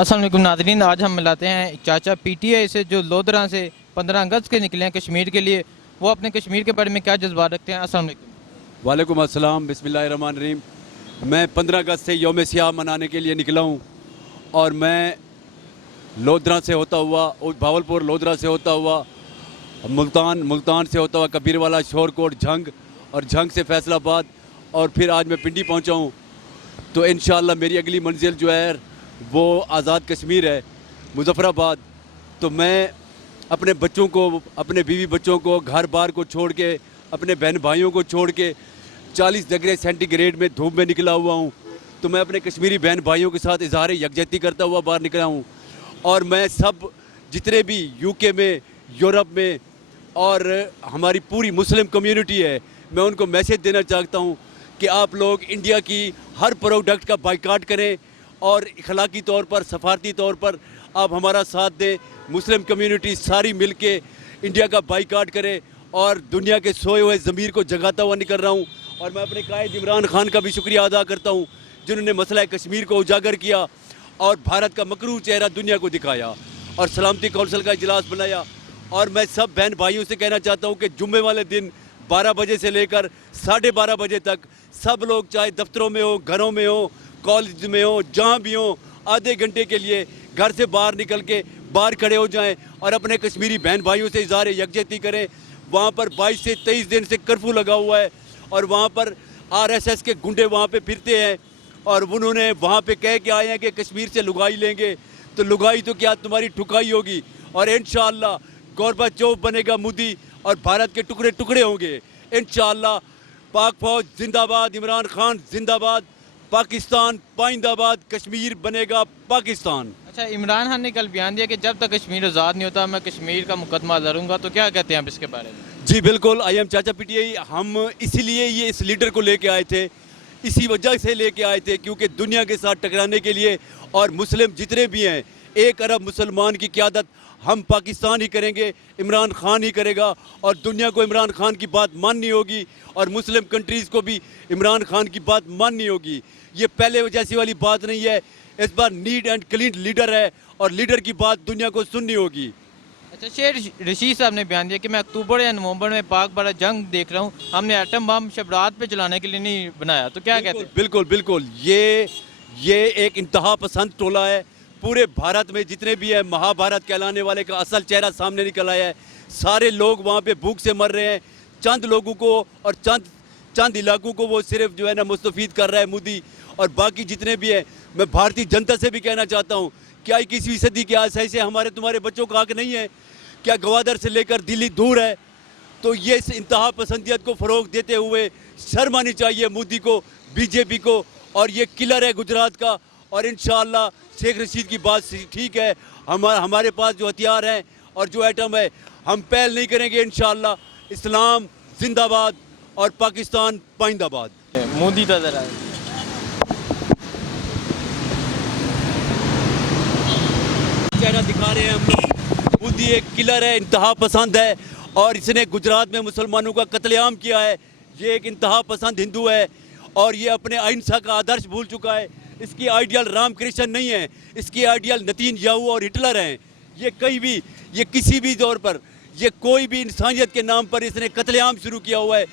अस्सलाम वालेकुम नाज़रीन, आज हम मिलाते हैं चाचा पीटीआई से जो लोधरा से 15 अगस्त के निकले हैं कश्मीर के लिए। वो अपने कश्मीर के बारे में क्या जज्बात रखते हैं। अस्सलाम वालेकुम। वालेकुम अस्सलाम, बिस्मिल्लाहिर्रहमानिर्रहीम। मैं 15 अगस्त से यौम सियाह मनाने के लिए निकला हूँ और मैं लोधरा से होता हुआ भावलपुर लोधरा से होता हुआ मुल्तान से होता हुआ कबीरवाला, शोरकोट, झंग और झंग से फैसलाबाद और फिर आज मैं पिंडी पहुँचा हूँ। तो इंशाअल्लाह मेरी अगली मंजिल जो है वो आज़ाद कश्मीर है, मुज़फ़्फ़राबाद। तो मैं अपने बच्चों को, अपने बीवी बच्चों को, घर बार को छोड़ के, अपने बहन भाइयों को छोड़ के 40 डिग्री सेंटीग्रेड में धूप में निकला हुआ हूँ। तो मैं अपने कश्मीरी बहन भाइयों के साथ इजहार यकजहती करता हुआ बाहर निकला हूँ। और मैं सब जितने भी यूके में, यूरोप में और हमारी पूरी मुस्लिम कम्युनिटी है, मैं उनको मैसेज देना चाहता हूँ कि आप लोग इंडिया की हर प्रोडक्ट का बाइकाट करें और इखलाकी तौर पर, सफारती तौर पर आप हमारा साथ दें। मुस्लिम कम्युनिटी सारी मिल के इंडिया का बाइकाट करे और दुनिया के सोए हुए ज़मीर को जगाता हुआ निकल रहा हूँ। और मैं अपने कायद इमरान खान का भी शुक्रिया अदा करता हूँ जिन्होंने मसला कश्मीर को उजागर किया और भारत का मकरूह चेहरा दुनिया को दिखाया और सलामती कौंसिल का इजलास बनाया। और मैं सब बहन भाइयों से कहना चाहता हूँ कि जुम्मे वाले दिन 12 बजे से लेकर 12:30 बजे तक सब लोग, चाहे दफ्तरों में हो, घरों में हो, कॉलेज में हो, जहाँ भी हो, आधे घंटे के लिए घर से बाहर निकल के बाहर खड़े हो जाएं और अपने कश्मीरी बहन भाइयों से इज़हार यकजहती करें। वहाँ पर 22 से 23 दिन से कर्फ्यू लगा हुआ है और वहाँ पर आरएसएस के गुंडे वहाँ पे फिरते हैं और उन्होंने वहाँ पे कह के आए हैं कि कश्मीर से लुगाई लेंगे। तो लुगाई तो क्या, तुम्हारी ठुकाई होगी। और इंशाअल्लाह गोरबाचोव बनेगा मोदी और भारत के टुकड़े टुकड़े होंगे इंशाअल्लाह। पाक फौज जिंदाबाद, इमरान खान जिंदाबाद, पाकिस्तान पाइंदाबाद, कश्मीर बनेगा पाकिस्तान। अच्छा, इमरान खान ने कल बयान दिया कि जब तक कश्मीर आज़ाद नहीं होता मैं कश्मीर का मुकदमा लड़ूंगा। तो क्या कहते हैं आप इसके बारे में? जी बिल्कुल, आई एम चाचा पीटीआई। हम इसीलिए ये इस लीडर को लेके आए थे, इसी वजह से लेके आए थे क्योंकि दुनिया के साथ टकराने के लिए और मुस्लिम जितने भी हैं, 1 अरब मुसलमान की क़यादत हम पाकिस्तान ही करेंगे, इमरान खान ही करेगा और दुनिया को इमरान खान की बात माननी होगी और मुस्लिम कंट्रीज़ को भी इमरान खान की बात माननी होगी। ये पहले जैसी वाली बात नहीं है, इस बार नीट एंड क्लीन लीडर है और लीडर की बात दुनिया को सुननी होगी। अच्छा, शेर रशीद साहब ने बयान दिया कि मैं अक्टूबर या नवंबर में पाक बड़ा जंग देख रहा हूँ, हमने एटम बम शबरात पे चलाने के लिए नहीं बनाया। तो क्या कहते हैं? बिल्कुल बिल्कुल, ये एक इंतहा पसंद टोला है। पूरे भारत में जितने भी है, महाभारत कहलाने वाले का असल चेहरा सामने निकल आया है। सारे लोग वहाँ पे भूख से मर रहे हैं। चंद लोगों को और चंद इलाकों को वो सिर्फ जो है ना मुस्तफीद कर रहा है मोदी। और बाकी जितने भी हैं, मैं भारतीय जनता से भी कहना चाहता हूँ, क्या 21वीं सदी के आशय से हमारे तुम्हारे बच्चों का हक नहीं है? क्या गवादर से लेकर दिल्ली दूर है? तो ये इस इंतहा पसंदियत को फ़रोग देते हुए शर्म आनी चाहिए मोदी को, बीजेपी को। और ये किलर है गुजरात का। और इंशाअल्लाह शेख रशीद की बात ठीक है, हमारे पास जो हथियार हैं और जो एटम है, हम पहल नहीं करेंगे इंशाअल्लाह। इस्लाम जिंदाबाद और पाकिस्तान पाइंदाबाद। मोदी का ज़रा चेहरा दिखा रहे हैं हम लोग। मोदी एक किलर है, इंतहा पसंद है और इसने गुजरात में मुसलमानों का कत्लेआम किया है। ये एक इंतहा पसंद हिंदू है और ये अपने अहिंसा का आदर्श भूल चुका है। इसकी आइडियल रामकृष्ण नहीं है, इसकी आइडियल नेतन्याहू और हिटलर हैं। ये किसी भी दौर पर, ये कोई भी इंसानियत के नाम पर इसने कत्लेआम शुरू किया हुआ है।